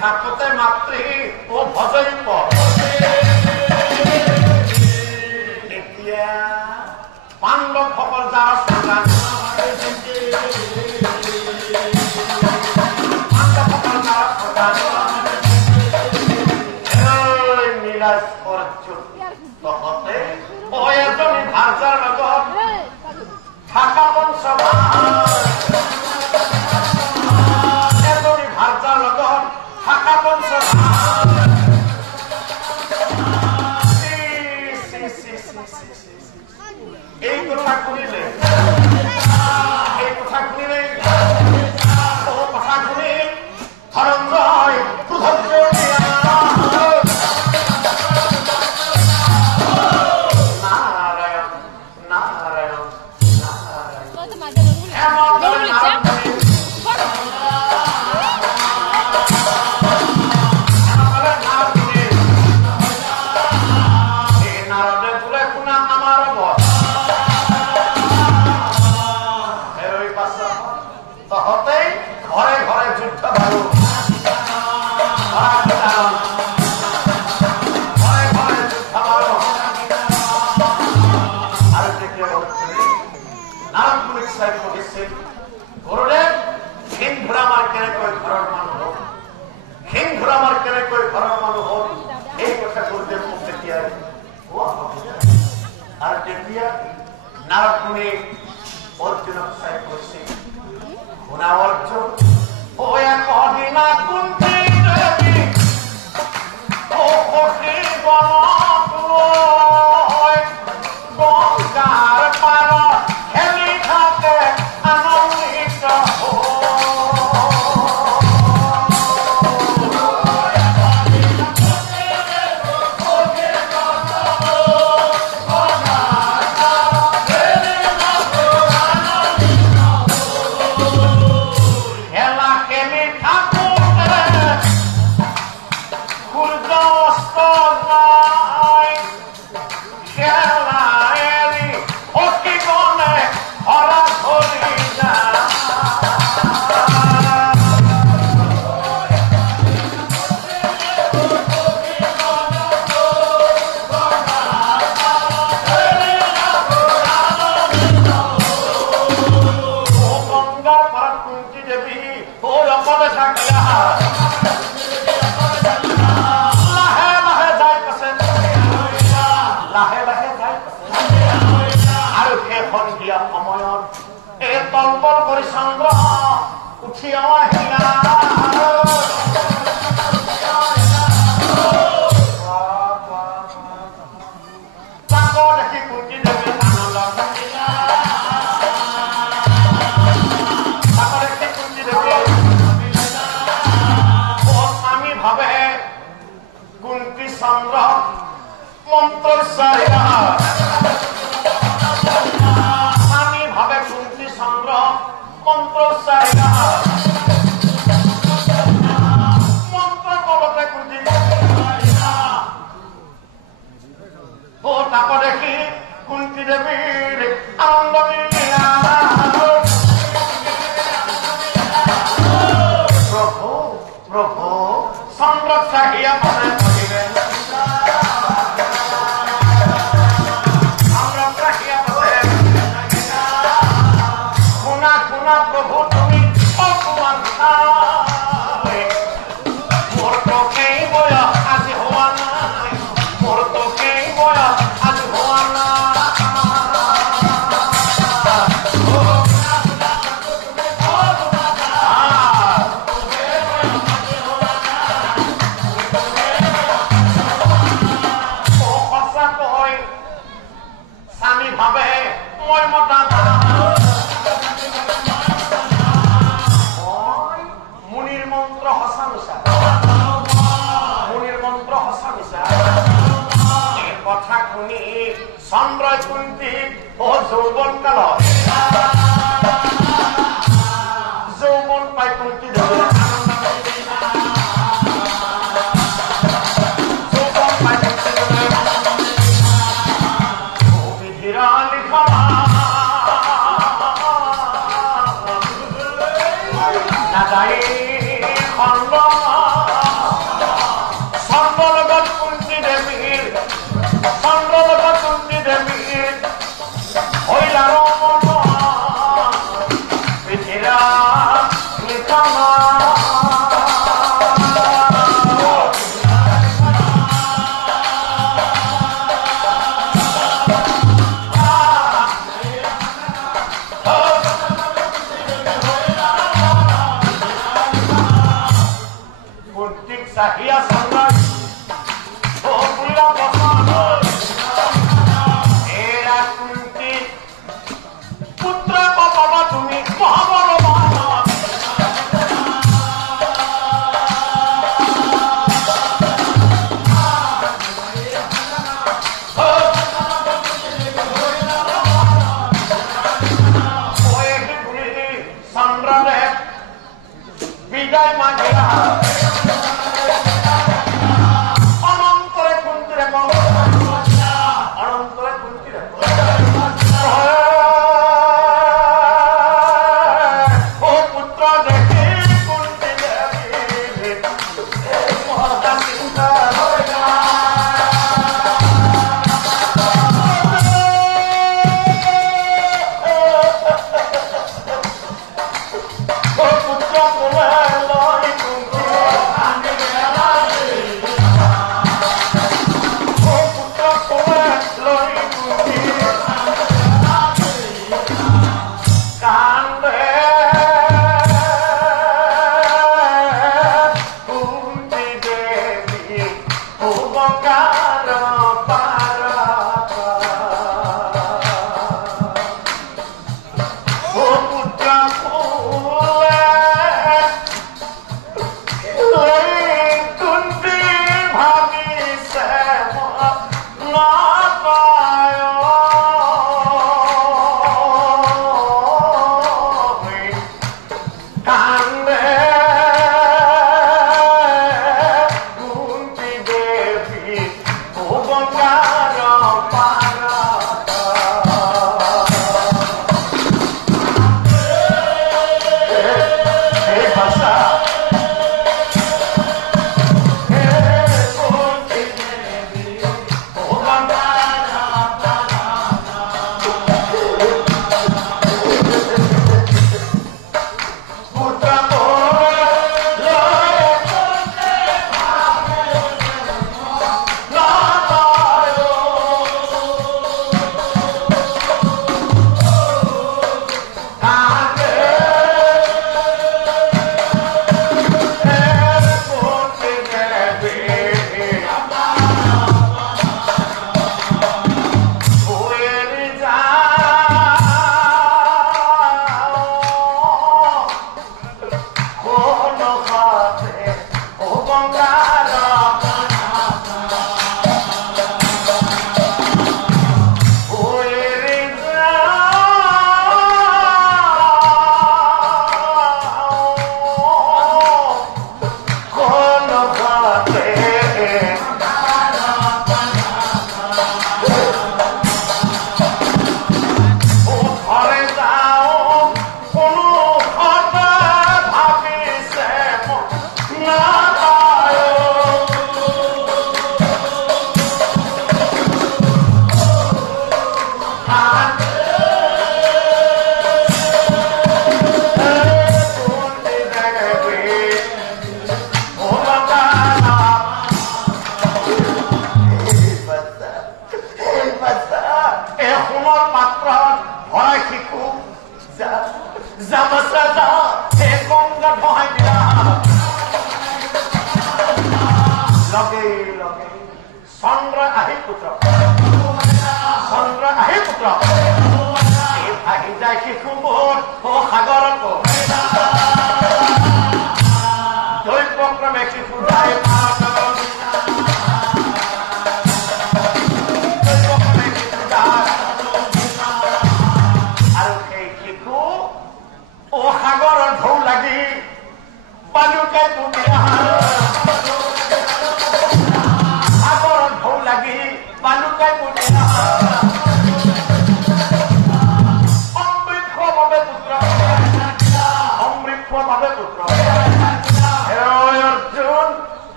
থাকতে মাত্ৰে ও ভজই পৰ এতিয়া পাণ্ডব সকল যাৰা সন্তান থাকা বংশভা এজনী ভাৰ্যাৰ লগত থাকা বংশভা এই কথা শুনিলে কথা শুনি ধনঞ্জয় ক্ৰোধত নারদমুনি অর্জুনক সাই করছে গুণা অর্জুন ও এক অদিনা কুন্তি দেবী ও কোটি গণক গঙ্গার পার খেলি থাকে আনন্দিত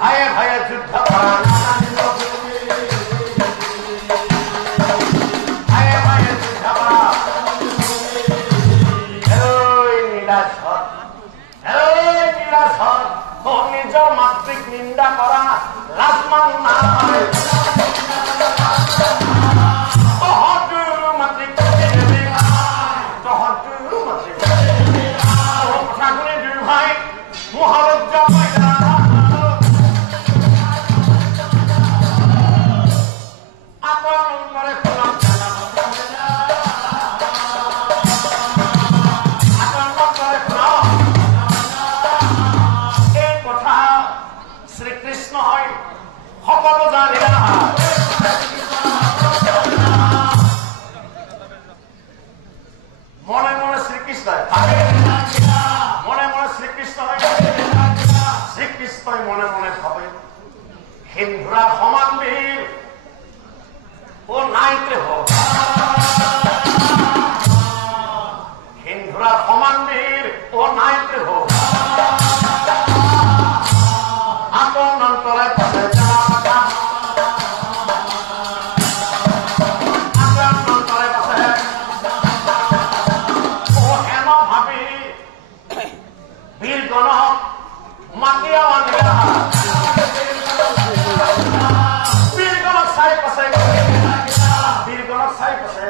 ভাইয়ে ভাইয়ে যুদ্ধ করা নিন্দা করা লাজমান নাই মহালজ্জা পাইলা এই কথা শ্রীকৃষ্ণ হয় সকলো জানিলা মনে মনে শ্রীকৃষ্ণ মনে মনে শ্রীকৃষ্ণ শ্রীকৃষ্ণই মনে মনে ভাবে হিন্দুরা সমান বীর ও নাইতে হোক হিন্দুরা সমান বীর ও নাইতে হোক আপন অন্তরে পাশে মাতিয়া মাতিয়া বীরগণক চাই পাছে বীৰগণক চাই পাছে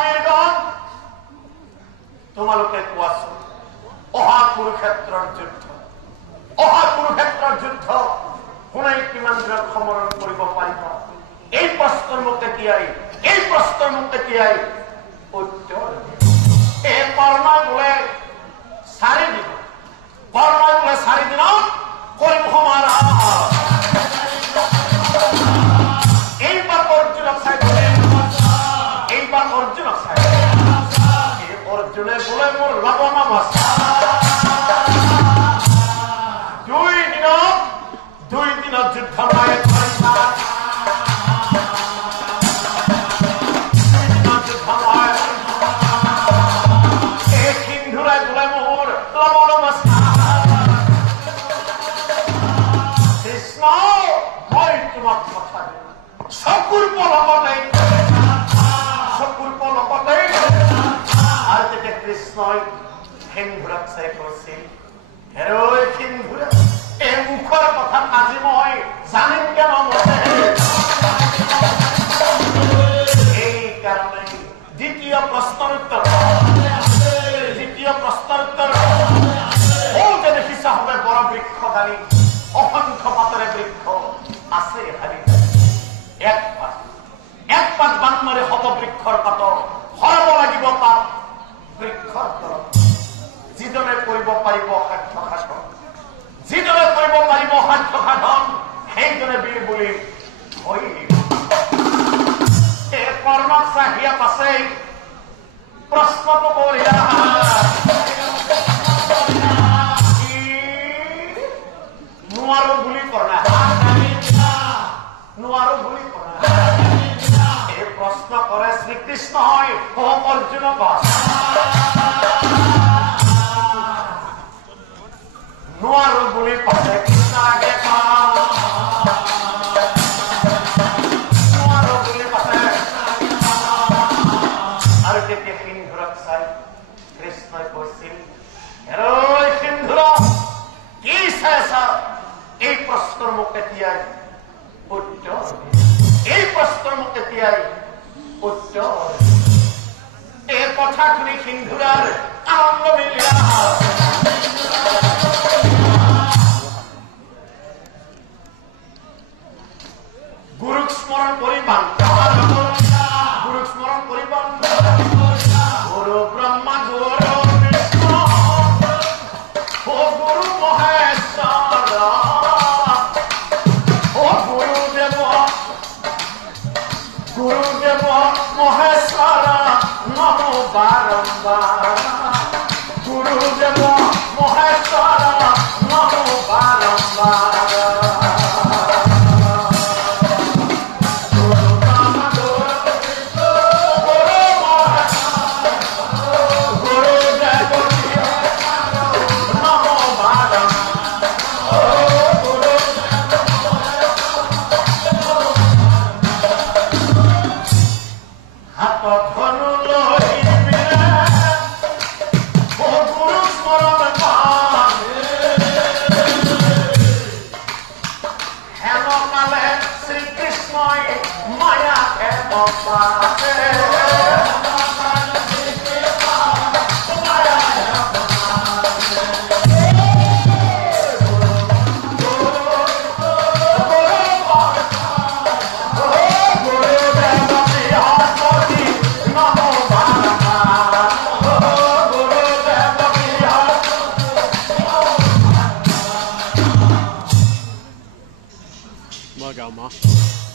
বীৰগণ তোমালোকে কোৱাচোন অহা কুৰুক্ষেত্ৰৰ যুদ্ধ কোনে কিমান দিনত সমৰণ কৰিব পাৰিব এই প্ৰশ্নৰ মোক তেতিয়াই উত্তৰ এই কৰ্ণই বোলে 4 দিন কর্ণই বলে 4 দিন করিম হমারা এইবার অর্জুনক চাই এইবার অর্জুনক চাই এই অর্জুনে বলে মোর লবণ মাছ 2 দিনত যুদ্ধ নয় চকুৰ পলকতে আৰু তেতিয়া কৃষ্ণই সিন্ধুৰক চাই কৈছিল হেৰৈ সিন্ধুৰা এই মুখৰ কথা আজি মই জানিম কেন এই কাৰণে দ্বিতীয় প্ৰশ্নৰ উত্তৰ যে দেখিছা হবে বড় বৃক্ষ দানি অসংখ্য পাতৰে বৃক্ষ আছে হাৰি এক পাত বান মাৰে হব বৃক্ষৰ পাত সৰাব লাগিব তাত বৃক্ষৰ তলত যিজনে কৰিব পাৰিব সাধ্য সাধন সেইজনে বীৰ বুলি এই কৰ্ণক চাহিয়া পাছে প্ৰশ্নটো কৰিলা নোৱাৰো বুলি কৰা এই প্ৰশ্ন কৰে শ্ৰীকৃষ্ণ হয় অৰ্জুনক নোৱাৰো বুলি পাছে কৃষ্ণ আগে নোৱাৰো বুলি পাছে আৰু তেতিয়া সিন্ধুৰক চাই কৃষ্ণই কৈছিল হেৰৈ সিন্ধুৰ কি চাইছা এই প্ৰশ্নৰ মোক এতিয়াই উত্তৰ এই প্ৰশ্নৰ মোক এতিয়াই উত্তৰ এই কথা শুনি সিন্ধুৰাৰ আনন্দ মিলিয়া গুৰুক স্মৰণ কৰিবা গুৰু ব্ৰহ্মা গুৰু বিষ্ণু ও গুৰু মহেশ্বৰ ও গুৰুদেৱ মহেশ্বৰ নমো বাৰম্বাৰ গুৰুদেৱ মহেশ্বৰ নমো বাৰম্বাৰ Morgen, Mann.